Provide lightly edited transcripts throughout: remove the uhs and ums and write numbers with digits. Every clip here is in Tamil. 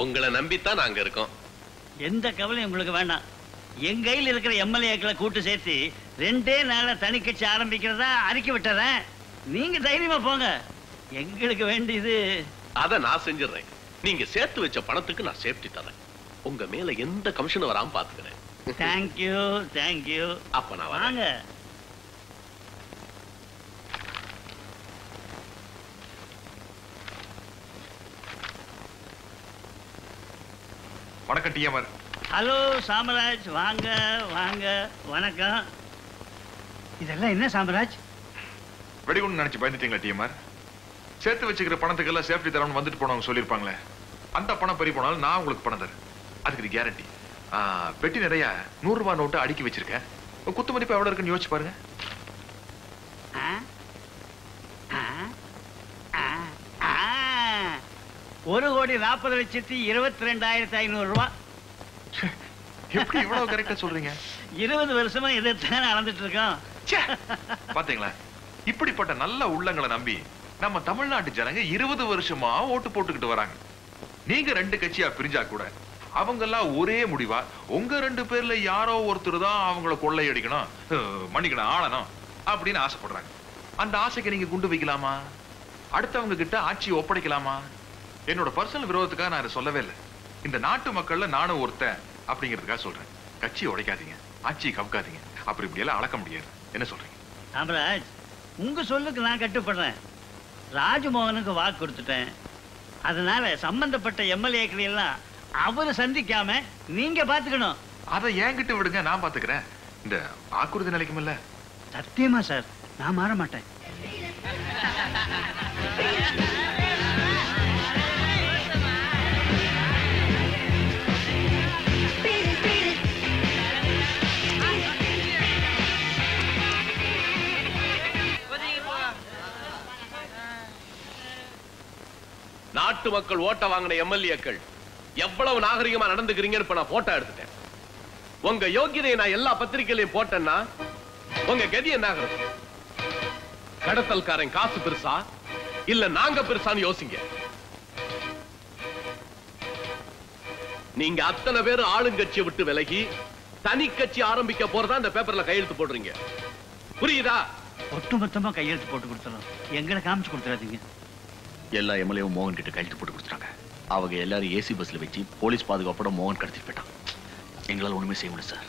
உங்களை நம்பித்தான் நாங்க இருக்கோம். எந்த கவலையும் உங்களுக்கு வேண்டாம். என் கையில் இருக்கிற எம்எல்ஏக்களை கூட்டு சேர்த்து 2 நாள்ல தனி கட்சி ஆரம்பிக்கிறதா அறிக்கை விட்டுறேன். நீங்க தைரியமா போங்க. எங்களுக்கு வேண்டியது அத நான் செஞ்சிடறேன். நீங்க சேர்த்து வச்ச பணத்துக்கு நான் சேஃப்டி தரேன். உங்க மேல எந்த கமிஷன் வராம பாத்துக்கிறேன். Thank you thank you. அப்ப நான் வாங்க. வணக்கம் டிஎம்ஆர். ஹலோ சாமராஜ், வாங்க வாங்க. வணக்கம். இதெல்லாம் என்ன சாமராஜ்? வெடிகுண்டு நினைச்சு பயந்துட்டீங்களா டிஎம்ஆர்? சேர்த்து வச்சுக்கிற பணத்துக்கெல்லாம் சேஃப்டி தரணும் வந்துட்டு போனவங்க சொல்லியிருப்பாங்களே, அந்த பணம் பறி போனாலும் நான் உங்களுக்கு பணம் தரேன். அதுக்கு இது கேரண்டி. பெட்டி நிறைய 100 ரூபாய் நோட்டு அடுக்கி வச்சிருக்கேன். குத்து மதிப்பு எவ்வளவு இருக்குன்னு யோசிச்சு பாருங்க. 1,40,22,500 ரூபாய். எப்படி இவ்வளவு கரெக்டா சொல்றீங்க? 20 வருஷமா இதைத்தான் நடந்துட்டு இருக்கோம். பாத்தீங்களா, இப்படிப்பட்ட நல்ல உள்ளங்களை நம்பி நம்ம தமிழ்நாட்டு ஜனங்க 20 வருஷமா ஓட்டு போட்டுக்கிட்டு வராங்க. நீங்க 2 கட்சியா பிரிஞ்சா கூட அவங்க எல்லாம் ஒரே முடிவா உங்க 2 பேர்ல யாரோ ஒருத்தர் தான் அவங்கள கொள்ளையடிக்கணும், மன்னிக்கணும், ஆளணும் அப்படின்னு ஆசைப்படுறாங்க. அந்த ஆசைக்கு நீங்க குண்டு வைக்கலாமா? அடுத்தவங்க கிட்ட ஆட்சி ஒப்படைக்கலாமா? என்னோட பர்சனல் விரோதத்துக்காக நான் இதை சொல்லவே இல்லை. இந்த நாட்டு மக்கள்ல நானும் ஒருத்தன் அப்படிங்கிறதுக்காக சொல்றேன். கட்சியை உடைக்காதீங்க, ஆட்சியை கவுக்காதீங்க. அப்படி இப்படி எல்லாம் அளக்க முடியாது. என்ன சொல்றீங்க? ராமராஜ், உங்க சொல்லுக்கு நான் கட்டுப்படுறேன். ராஜமோகனுக்கு வாக்கு கொடுத்துட்டேன். அதனால சம்பந்தப்பட்ட எம்எல்ஏக்களை எல்லாம் அவரை சந்திக்காம நீங்க பாத்துக்கணும். அதை என்கிட்ட விடுங்க, நான் பாத்துக்கிறேன். இந்த வாக்குறுதி நிலைக்கும் இல்ல? சத்தியமா சார், நான் மாற மாட்டேன். நாட்டு மக்கள் ஓட்ட வாங்கின எம்எல்ஏக்கள் எவ்வளவு நாகரிகமா நடந்துக்கிறீங்கன்னு இப்ப நான் போட்டோ எடுத்துட்டேன். உங்க யோகியதையை நான் எல்லா பத்திரிகையிலையும் போட்டேன்னா உங்க கதி என்ன ஆகுறது? கடத்தல்காரன் காசு பெருசா இல்ல நாங்க பெருசான்னு யோசிங்க. நீங்க அத்தனை பேர் ஆளுங்கட்சியை விட்டு விலகி தனி கட்சி ஆரம்பிக்க போறதா இந்த பேப்பர்ல கையெழுத்து போடுறீங்க. புரியுதா? ஒட்டுமொத்தமா கையெழுத்து போட்டு கொடுத்துறோம். எங்களை காமிச்சு கொடுத்துறாதீங்க. எல்லா எம்எல்ஏவும் மோகன் கிட்ட கையெழுத்து போட்டு கொடுத்துட்டாங்க. அவங்க எல்லாரும் ஏசி பஸ்ல வச்சு போலீஸ் பாதுகாப்போட மோகன் கடத்திட்டு போயிட்டான். எங்களால் ஒண்ணுமே செய்ய முடியல சார்.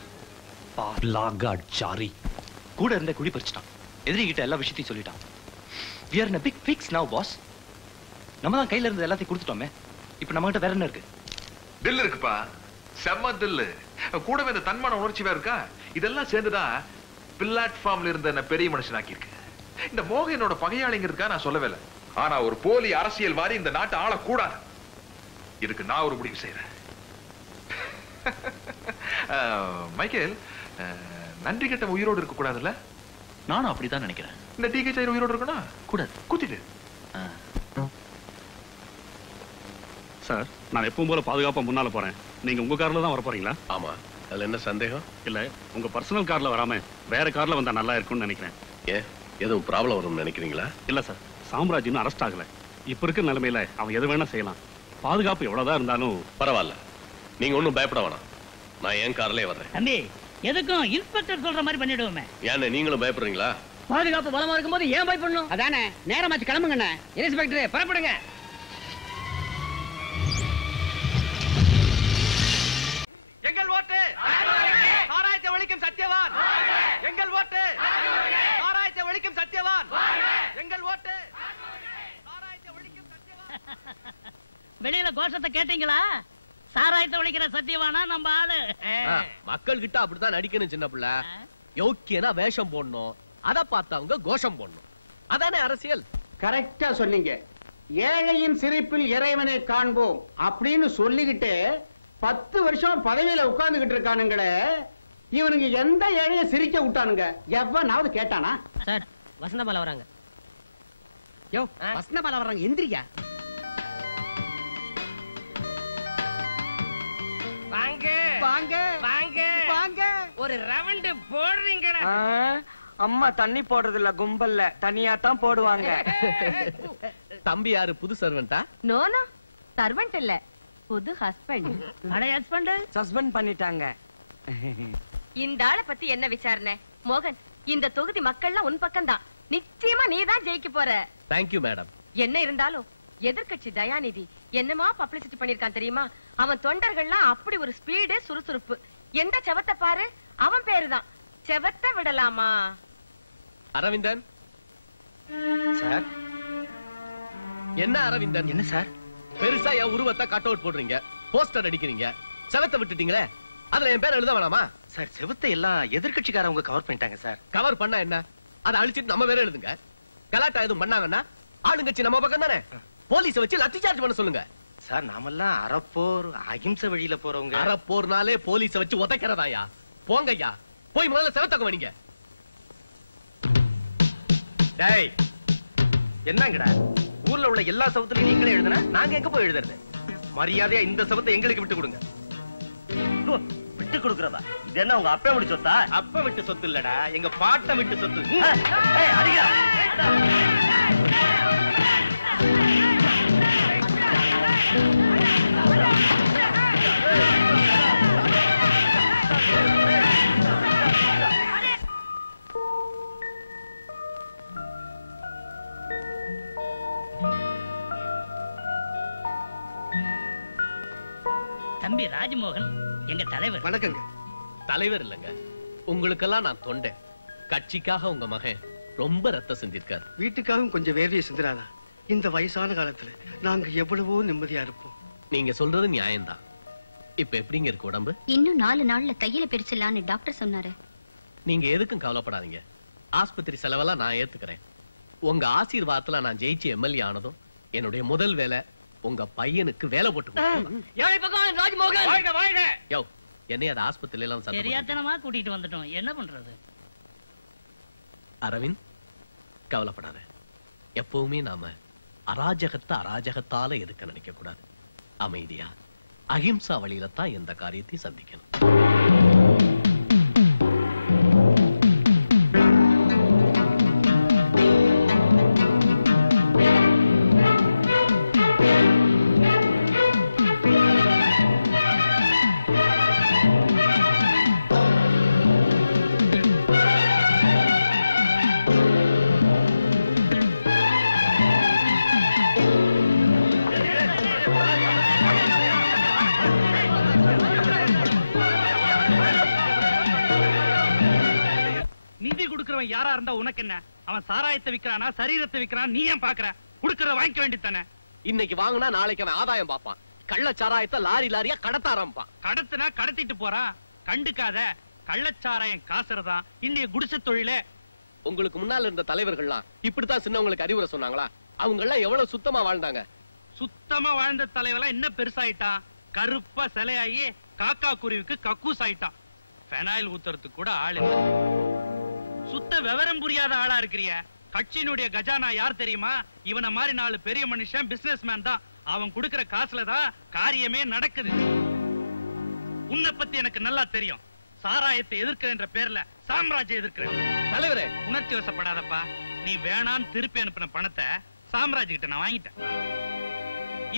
கூட இருந்த குடி பறிச்சிட்டான். எதிரி கிட்ட எல்லா விஷயத்தையும் சொல்லிட்டான். We are in a big fix now, boss. நம்ம தான் கையில இருந்த எல்லாத்தையும் கொடுத்துட்டோமே. இப்போ நம்ம கிட்ட வேற என்ன இருக்கு? தில் இருக்குப்பா, செம்ம தில்லு. கூடவே இந்த தன்மான உணர்ச்சி வேற இருக்கா. இதெல்லாம் சேர்ந்துதான் பிளாட்ஃபார்ம்ல இருந்த என்ன பெரிய மனுஷனாக்கி இருக்கு. இந்த மோகனோட பகையாளிங்கிறதுக்கா நான் சொல்லவே இல்லை. ஆனா ஒரு போலி அரசியல்வாதி இந்த நாட்டை ஆளக்கூடாது. இதுக்கு நான் ஒரு முடிவு செய்யறேன். மைக்கேல், நன்றி கட்ட உயிரோடு இருக்க கூடாதுல்ல? நானும் அப்படித்தான் நினைக்கிறேன். இந்த டிகே உயிரோடு இருக்கணும் கூடாது. குத்திட்டு சார், நான் எப்பவும் போல பாதுகாப்பா முன்னால போறேன். நீங்க உங்க கார்ல தான் வர போறீங்களா? ஆமா, அதுல என்ன சந்தேகம்? இல்ல, உங்க பர்சனல் கார்ல வராம வேற கார்ல வந்தா நல்லா இருக்கும்னு நினைக்கிறேன். ஏன், எதுவும் ப்ராப்ளம் வரும்னு நினைக்கிறீங்களா? இல்ல சார், சாம்ராஜ் இன்னும் அரெஸ்ட் ஆகல. இப்ப இருக்க நிலைமையில அவன் எது வேணா செய்யலாம். பாதுகாப்பு எவ்வளவுதான் இருந்தாலும் பரவாயில்ல, நீங்க ஒண்ணும் பயப்பட வேணாம். நான் என் கார்லயே வர்றேன். தம்பி, எதுக்கும் இன்ஸ்பெக்டர் சொல்ற மாதிரி பண்ணிடுவோமே. ஏன்னு நீங்களும் பயப்படுறீங்களா? பாதுகாப்பு பலமா இருக்கும்போது ஏன் பயப்படணும்? அதானே, நேரமாச்சு கிளம்புங்க. இன்ஸ்பெக்டர் புறப்படுங்க. எங்கள் ஓட்டு ஆராய்ச்சி ஒழிக்கும் சத்தியவான். எங்கள் ஓட்டு ஆராய்ச்சி ஒழிக்கும் சத்தியவான். எங்கள் ஓட்டு ஆராய்ச்சி ஒழிக்கும் சத்தியவான். வெளியில கோஷத்தை கேட்டீங்களா? சாராயத்தை ஒழிக்கிற சத்தியவானா நம்ம ஆளு. மக்கள் கிட்ட அப்படித்தான் நடிக்கணும் சின்ன பிள்ளை. யோக்கியனா வேஷம் போடணும், அத பார்த்தவங்க கோஷம் போடணும். அதானே அரசியல். கரெக்டா சொன்னீங்க. ஏழையின் சிரிப்பில் இறைவனை காண்போம் அப்படின்னு சொல்லிக்கிட்டு 10 வருஷம் பதவியில உட்கார்ந்துகிட்டு இருக்கானுங்களே, இவனுங்க எந்த ஏழைய சிரிக்க விட்டானுங்க? எவனாவது கேட்டானா? சார், வசந்தபால வராங்க. யோ, வசந்தபால வராங்க, எந்திரியா. வாங்க வாங்க வாங்க வாங்க. ஒரு ரவுண்ட் போடுறீங்கடா. அம்மா தண்ணி போடுறது இல்ல, கும்பல்ல தனியா தான் போடுவாங்க. தம்பி யாரு, புது சர்வெண்டா? நோ நோ, சர்வெண்ட் இல்ல, புது ஹஸ்பண்ட். அடே ஹஸ்பண்ட் சஸ்பெண்ட் பண்ணிட்டாங்க. இந்த ஆளை பத்தி என்ன விசாரணை? மோகன், இந்த தொகுதி மக்கள்லாம் உன் பக்கம் தான். நிச்சயமா நீதான் ஜெயிக்க போற. Thank you madam. என்ன இருந்தாலும் எதிர்க்கட்சி தயாநிதி என்னமா பப்ளிசிட்டி பண்ணிருக்கான் தெரியுமா? அவன் தொண்டர்கள்லாம் அப்படி ஒரு ஸ்பீடு, சுறுசுறுப்பு. எந்த செவத்தை பாரு, அவன் பேருதான். செவத்தை விடலாமா? அரவிந்தன் சார். என்ன அரவிந்தன்? என்ன சார்? பெருசா என் உருவத்தை கட் அவுட் போடுறீங்க, போஸ்டர் அடிக்கிறீங்க, செவத்தை விட்டுட்டீங்களே, அதுல என் பேர் எழுத வேணாமா? சார், செவத்தை எல்லாம் எதிர்க்கட்சிக்காரவங்க கவர் பண்ணிட்டாங்க சார். கவர் பண்ணா என்ன? அதை அழிச்சிட்டு நம்ம வேற எழுதுங்க. கலாட்டா எதுவும் பண்ணாங்கன்னா ஆளுங்கட்சி நம்ம பக்கம் தானே. போலீஸ வச்சு லத்தி சார்ஜ் பண்ண சொல்லுங்க. சார், நாமெல்லாம் அறப்போர் அகிம்சை வழியில போறவங்க. அறப்போர்னாலே போலீஸ வச்சு உதைக்கிறதாயா? போங்கய்யா, போய் முதல்ல செவத்தக்க வணிங்க. டேய், என்னங்கடா ஊர்ல உள்ள எல்லா சவத்துலயும் நீங்களே எழுதுனா நாங்க எங்க போய் எழுதுறது? மரியாதையா இந்த சவத்தை எங்களுக்கு விட்டு கொடுங்க. விட்டு கொடுக்கறதா? இது என்ன உங்க அப்பா விட்டு சொத்தா? அப்ப விட்டு சொத்து இல்லடா, எங்க பாட்ட விட்டு சொத்து. தம்பி ராஜமோகன் எங்க தலைவர். வணக்கங்க. தலைவர் இல்லங்க, உங்களுக்கெல்லாம் நான் தொண்டை. கட்சிக்காக உங்க மகன் ரொம்ப ரத்தம் செஞ்சிருக்காரு. வீட்டுக்காகவும் கொஞ்சம் வேர்வையை சிந்துறானா? இந்த வயசான காலத்துல நாங்க எவ்வளவோ நிம்மதியா இருப்போம். நீங்க சொல்றது நியாயம்தான். இப்ப எப்படிங்க இருக்கு உடம்பு? இன்னும் 4 நாள்ல தையல பிரிச்சிடலான்னு டாக்டர் சொன்னாரு. நீங்க எதுக்கும் கவலைப்படாதீங்க. ஆஸ்பத்திரி செலவெல்லாம் நான் ஏத்துக்கிறேன். உங்க ஆசீர்வாதத்துல நான் ஜெயிச்சு எம்எல்ஏ ஆனதும் என்னுடைய முதல் வேலை உங்க பையனுக்கு வேலை போட்டு என்னைய அது ஆஸ்பத்திரியில எல்லாம் தெரியாதனமா கூட்டிட்டு வந்துட்டோம். என்ன பண்றது? அரவிந்த், கவலைப்படாத. எப்பவுமே நாம அராஜகத்தால எதுக்க நினைக்க கூடாது. அமைதியா அஹிம்சா வழியில தான் எந்த காரியத்தையும் சந்திக்கணும். யாரா இருந்தா உனக்கு என்ன? அவன் சாராயத்தை விக்கிறானா சரீரத்தை விக்கிறான்? நீ ஏன் பாக்குற? குடுக்கறத வாங்கிக்க வேண்டியதானே. இன்னைக்கு வாங்கினா நாளைக்கு அவன் ஆதாயம் பாப்பான். கள்ள சாராயத்தை லாரியா கடத்த ஆரம்பிப்பான். கடத்தினா கடத்திட்டு போறான், கண்டுக்காத. கள்ளச்சாராயம் காசுறதான் இன்னைய குடிசை தொழிலே. உங்களுக்கு முன்னால இருந்த தலைவர்கள்லாம் இப்படித்தான் சின்னவங்களுக்கு அறிவுரை சொன்னாங்களா? அவங்க எல்லாம் எவ்வளவு சுத்தமா வாழ்ந்தாங்க. சுத்தமா வாழ்ந்த தலைவெல்லாம் என்ன பெருசாயிட்டான்? கருப்பா சிலையாயி காக்கா குருவிக்கு கக்கூஸ் ஆயிட்டான். பெனாயில் ஊத்துறதுக்கு கூட ஆள் இல்ல. சுத்த விவரம் புரியாத ஆளா இருக்கிறிய. கட்சியினுடைய கஜானா யார் தெரியுமா? இவன மாதிரி 4 பெரிய மனுஷன் பிசினஸ் மேன் தான். அவன் கொடுக்கிற காசுல தான் காரியமே நடக்குது. உன்னை பத்தி எனக்கு நல்லா தெரியும். சாராயத்தை எதிர்க்கிற பேர்ல சாம்ராஜ்யம் எதிர்க்கிறேன். தலைவரே, உணர்ச்சி வசப்படாதப்பா. நீ வேணான்னு திருப்பி அனுப்பின பணத்தை சாம்ராஜ் கிட்ட நான் வாங்கிட்டேன்.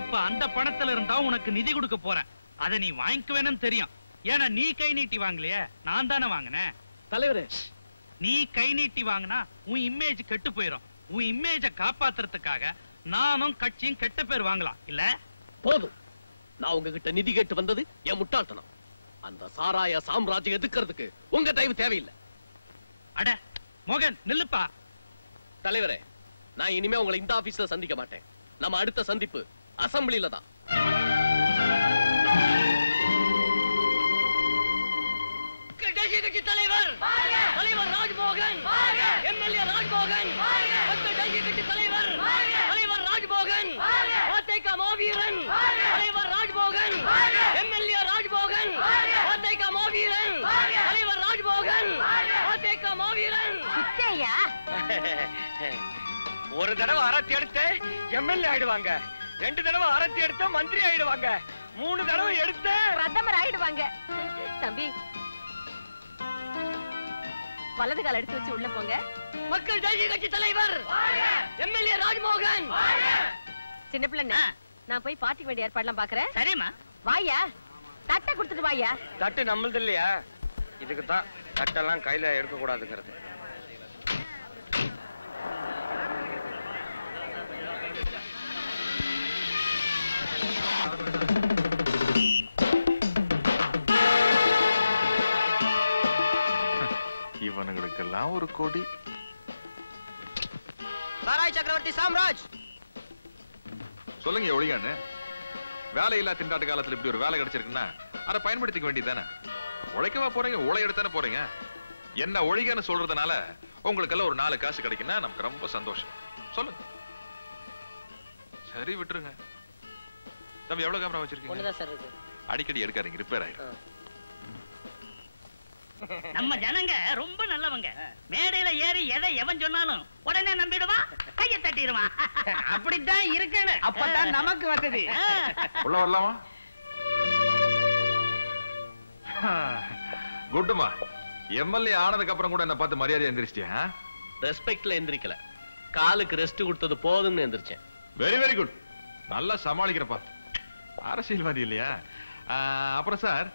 இப்ப அந்த பணத்துல இருந்தா உனக்கு நிதி கொடுக்க போறேன். அதை நீ வாங்கிக்குவேன்னு தெரியும். ஏன்னா நீ கை நீட்டி வாங்கலையே, நான் தானே வாங்கினேன். தலைவரே, நீ கை நீட்டி வாங்கினா உன் இமேஜ் கெட்டு போயிடும். உன் இமேஜ காப்பாத்துறதுக்காக நானும் கட்சியும் கெட்ட பேர் வாங்கலாம் இல்ல? போதும். நான் உங்ககிட்ட நிதி கேட்டு வந்தது என் முட்டாள்தனம். அந்த சாராய சாம்ராஜ்யம் எதுக்கிறதுக்கு உங்க தயவு தேவையில்லை. அட மோகன் நில்லுப்பா. தலைவரே, நான் இனிமே உங்களை இந்த ஆபீஸ்ல சந்திக்க மாட்டேன். நம்ம அடுத்த சந்திப்பு அசம்பிளில தான். தலைவர் தலைவர் ராஜ்மோகன், எம்எல்ஏ ராஜ்மோகன், மக்கள் தேசிய கட்சி தலைவர் தலைவர் ராஜ்மோகன், ஓத்தைக்கா மாவீரன் தலைவர் ராஜ்மோகன், எம்எல்ஏ ராஜ்மோகன், ஓத்தைக்கா மாவீரன் தலைவர் ராஜ்மோகன், ஓத்தைக்கா மாவீரன். ஒரு தடவை அரத்தி எடுத்து எம்எல்ஏ ஆயிடுவாங்க, 2 தடவை அரத்தி எடுத்த மந்திரி ஆயிடுவாங்க, 3 தடவை எடுத்த பிரதமர் ஆயிடுவாங்க. தம்பி, வலது கால் எடுத்து வச்சு உள்ள போங்க. மக்கள் தேசிய கட்சி தலைவர் எம்எல்ஏ ராஜ்மோகன். சின்ன பிள்ளை, நான் போய் பார்ட்டிக்கு வேண்டிய ஏற்பாடுலாம் பாக்குறேன். சரிம்மா. வாயா, தட்டை கொடுத்துட்டு வாயா. தட்டு நம்மளது இல்லையா? இதுக்கு தான் தட்டெல்லாம் கையில எடுக்க கூடாதுங்கிறது. இவனுங்களுக்கெல்லாம் ஒரு கோடி. சாராய் சக்கரவர்த்தி சாம்ராஜ் சொல்லுங்க ஒழிகான்னு. வேலையில்லா திண்டாட்டு காலத்துல இப்படி ஒரு வேலை கிடைச்சிருக்குன்னா அதை பயன்படுத்திக்க வேண்டியதானே. உழைக்கவா போறீங்க? உழை எடுத்தானே போறீங்க. என்ன ஒழிகன்னு சொல்றதுனால உங்களுக்கெல்லாம் ஒரு 4 காசு கிடைக்குன்னா நமக்கு ரொம்ப சந்தோஷம். சொல்லுங்க. சரி விட்டுருங்க. தம்பி எவ்வளவு கேமரா வச்சிருக்கீங்க? அடிக்கடி எடுக்காதீங்க, ரிப்பேர் ஆயிடும். நம்ம ஜனங்க ரொம்ப நல்லவங்க. மேடையில ஏறி எதை எவன் சொன்னாலும் உடனே நம்பிடுவான், கையை தட்டிடுவான். அப்படித்தான் இருக்கணும். அப்பதான் நமக்கு வசதி. உள்ள வரலாமா? குட்டுமா, எம்எல்ஏ ஆனதுக்கு அப்புறம் கூட என்ன பார்த்து மரியாதை எந்திரிச்சிட்டியா? ரெஸ்பெக்ட்ல எந்திரிக்கல, காலுக்கு ரெஸ்ட் கொடுத்தது போதும்னு எந்திரிச்சேன். Very very good. நல்லா சமாளிக்கிறப்பா. அரசியல்வாதி இல்லையா? அப்புறம் சார்,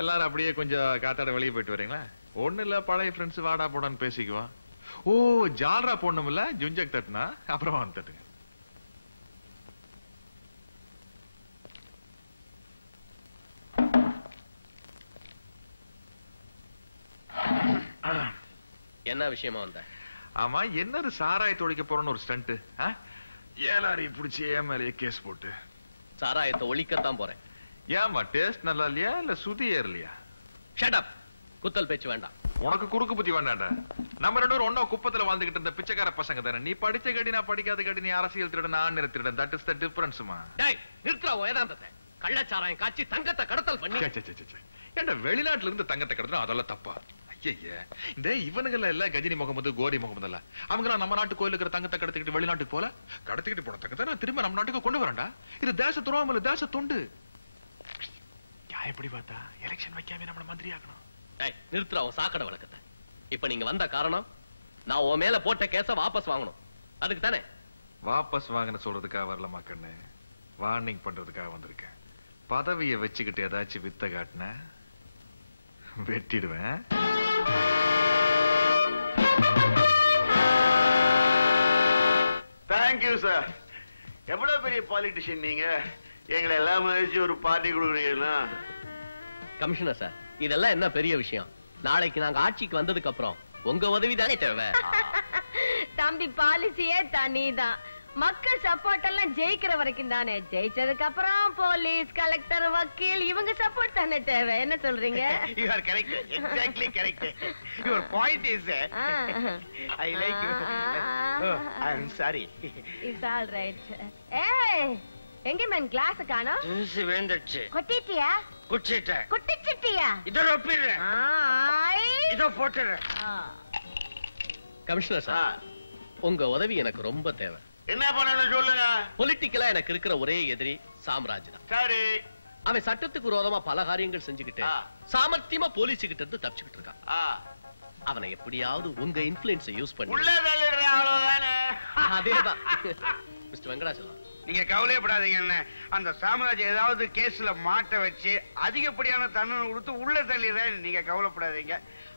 எல்லாரும் அப்படியே கொஞ்சம் காத்தாட வெளியே போயிட்டு வரீங்களா? ஒண்ணு இல்ல, பழைய ஃப்ரெண்ட்ஸ் வாடா போடான்னு பேசிக்குவோம். ஓ, ஜால்ரா போடணும் இல்ல, ஜுஞ்சக் தட்டுனா அப்புறமா வந்து தட்டுங்க. என்ன விஷயமா வந்த? ஆமா, என்னது சாராய தொழிக்க போறோன்னு ஒரு ஸ்டண்ட். எல்லாரையும் பிடிச்சி ஏமாலையே கேஸ் போட்டு சாராயத்தை ஒழிக்கத்தான் போறேன். ஏமா, டேஸ்ட் நல்லா இல்லையா இல்ல சுதி ஏறலையா? Shut up. குத்தல் பேச்சு வேண்டாம். உனக்கு குறுக்கு புத்தி வேண்டாண்டா. நம்ம 2 பேரும் ஒன்னா குப்பத்துல வாழ்ந்துகிட்டு இருந்த பிச்சைக்கார பசங்க தானே. நீ படிச்ச கடி, நான் படிக்காத கடி. நீ அரசியல் திருடன், நான் திருடன். தட் இஸ் த டிஃபரன்ஸ்மா. டேய், நிறுத்துறா வேதாந்தத்தை. கள்ளச்சாராயம் காட்சி தங்கத்தை கடத்தல் பண்ணி. ஏண்டா வெளிநாட்டுல இருந்து தங்கத்தை கடத்தணும், அதெல்லாம் தப்பா? ஐயே, இந்த இவனுங்கள எல்லாம் கஜினி முகமது, கோரி முகமது எல்லாம் அவங்க நம்ம நாட்டு கோயிலுக்கு இருக்கிற தங்கத்தை கடத்திக்கிட்டு வெளிநாட்டுக்கு போல கடத்திக்கிட்டு போன தங்கத்தை நான் திரும்ப நம்ம நாட்டுக்கு கொண்டு வரேன்டா. இது தேச துரோகம் இல்ல, தேச தொண்டு. எப்படி பார்த்தா எலெக்ஷன் வைக்காம நம்ம மந்திரி ஆகணும். டேய், நிறுத்துறா சாக்கடை வழக்கத்தை. இப்ப நீங்க வந்த காரணம் நான் உன் மேல போட்ட கேஸ வாபஸ் வாங்கணும். அதுக்கு தானே? வாபஸ் வாங்கின சொல்றதுக்காக வரலமா கண்ணு, வார்னிங் பண்றதுக்காக வந்திருக்கேன். பதவியை வச்சுக்கிட்டு ஏதாச்சும் வித்த காட்டின வெட்டிடுவேன். Thank you sir. எவ்வளவு பெரிய பாலிட்டிஷியன் நீங்க, எங்களை எல்லாம் மதிச்சு ஒரு பார்ட்டி கொடுக்குறீங்கன்னா. கமிஷனர் சார், இதெல்லாம் என்ன பெரிய விஷயம்? நாளைக்கு நாங்க ஆட்சிக்கு வந்ததுக்கு அப்புறம் உங்க உதவி தானே தேவை. தம்பி, பாலிசியே தனிதான். மக்கள் சப்போர்ட் எல்லாம் ஜெயிக்கிற வரைக்கும் தானே. ஜெயிச்சதுக்கு அப்புறம் போலீஸ், கலெக்டர், வக்கீல் இவங்க சப்போர்ட் தானே தேவை. என்ன சொல்றீங்க? You are correct. Exactly correct. Your point is I like you. Oh, I'm sorry. It's all right. ஏய், எங்க மேன் கிளாஸ் காணோம்? ஜூஸ் வேந்துச்சு. கொட்டிட்டியா? குடிச்சிட்டேன். குடிச்சிட்டியா? இதோ ஒப்பிடுறேன். இதோ போட்டுறேன். கமிஷனர் சார், உங்க உதவி எனக்கு ரொம்ப தேவை. என்ன பண்ணணும் சொல்லுங்க. பொலிட்டிக்கலா எனக்கு இருக்கிற ஒரே எதிரி சாம்ராஜ் தான். சரி. அவன் சட்டத்துக்கு விரோதமா பல காரியங்கள் செஞ்சுக்கிட்டு சாமர்த்தியமா போலீஸ் கிட்ட இருந்து தப்பிச்சுக்கிட்டு இருக்கான். அவனை எப்படியாவது உங்க இன்ஃப்ளூயன்ஸ் யூஸ் பண்ணி உள்ள தள்ளிடுறேன், அவ்வளவுதானே. அதேதான். மிஸ்டர் வெங்கடாச்சலம், நீங்க கவலைப்படாதீங்க. அந்த சாம்ராஜ் ஏதாவது கேஸ்ல மாட்ட வச்சு அதிகப்படியான தண்டனை கொடுத்து உள்ள தள்ளிடுறேன். நீங்க கவலைப்படாதீங்க.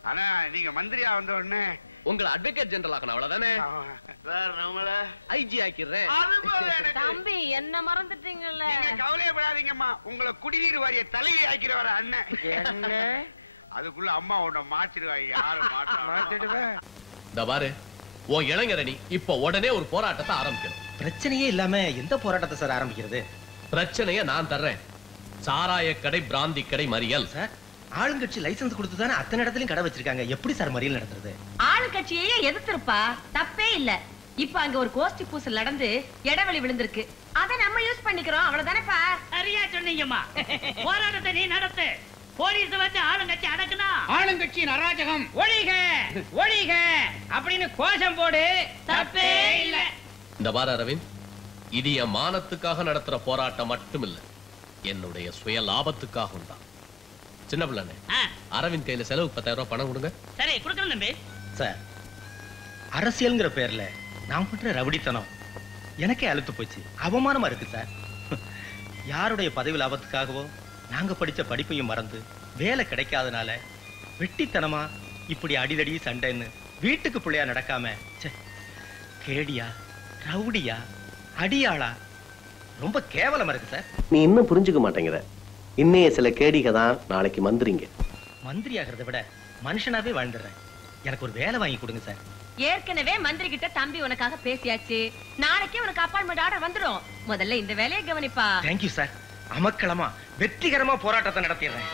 ஆனா நீங்க மந்திரியா வந்த உடனே உங்களை அட்வொகேட் ஜெனரல் ஆக்கணும், அவ்வளவுதானே? சார், நம்மள ஐஜி ஆக்கிடுறேன். தம்பி, என்ன மறந்துட்டீங்கல்ல? நீங்க கவலைப்படாதீங்கம்மா. உங்களை குடிநீர் வாரிய தலைவி ஆக்கிறவர அண்ணன். என்ன அதுக்குள்ள அம்மா உன்னை மாத்திடுவாங்க. யாரும் மாத்திடுவேன். இந்த பாரு, உன் இளைஞரணி இப்ப உடனே ஒரு போராட்டத்தை ஆரம்பிக்கணும். பிரச்சனையே இல்லாம எந்த போராட்டத்தை சார் ஆரம்பிக்கிறது? பிரச்சனைய நான் தர்றேன். சாராய கடை, பிராந்தி கடை, மறியல். சார், ஆளுங்கட்சி லைசன்ஸ் கொடுத்து தானே அத்தனை இடத்துலயும் கடை வச்சிருக்காங்க. எப்படி சார் மறியல் நடத்துறது? ஆளுங்கட்சியே எதிர்த்திருப்பா, தப்பே இல்ல. இப்ப அங்க ஒரு கோஷ்டி பூசல் நடந்து இடைவெளி விழுந்திருக்கு. அத நம்ம யூஸ் பண்ணிக்கிறோம், அவ்வளவுதானேப்பா. சரியா சொன்னீங்கம்மா. போராட்டத்தை நீ நடத்து. போலீஸ் வந்து ஆளுங்கட்சி அடக்குனா ஆளுங்கட்சியின் அராஜகம் ஒழிக ஒழிக அப்படின்னு கோஷம் போடு, தப்பே இல்ல. இந்த பாரு அரவிந்த், இது என் மானத்துக்காக நடத்துற போராட்டம் மட்டும் இல்ல, என்னுடைய சுய லாபத்துக்காகவும் தான். சின்ன பிள்ளை, அரவிந்த் கையில செலவுக்கு 10,000 ரூபாய் பணம் கொடுங்க. சரி, கொடுக்கணும் தம்பி. சார், அரசியல்ங்கிற பேர்ல நான் பண்ற ரவுடித்தனம் எனக்கே அழுத்து போச்சு. அவமானமா இருக்கு சார். யாருடைய பதவி லாபத்துக்காகவோ நாங்க படிச்ச படிப்பையும் மறந்து வேலை கிடைக்காதனால வெட்டித்தனமா இப்படி அடிதடி சண்டைன்னு வீட்டுக்கு பிள்ளையா நடக்காம கேடியா ரவுடியா அடியாளா ரொம்ப கேவலமா இருக்கு சார். நீ இன்னும் புரிஞ்சுக்க மாட்டேங்கிற. இன்னைய சில கேடிக தான் நாளைக்கு மந்திரிங்க. மந்திரி ஆகிறத விட மனுஷனாவே வாழ்ந்துடுறேன். எனக்கு ஒரு வேலை வாங்கி கொடுங்க சார். ஏற்கனவே மந்திரி கிட்ட தம்பி உனக்காக பேசியாச்சு. நாளைக்கே உனக்கு அப்பாயின்மெண்ட் ஆர்டர் வந்துடும். முதல்ல இந்த வேலையை கவனிப்பா. Thank you sir. அமக்களமா வெற்றிகரமா போராட்டத்தை நடத்திடுறேன்.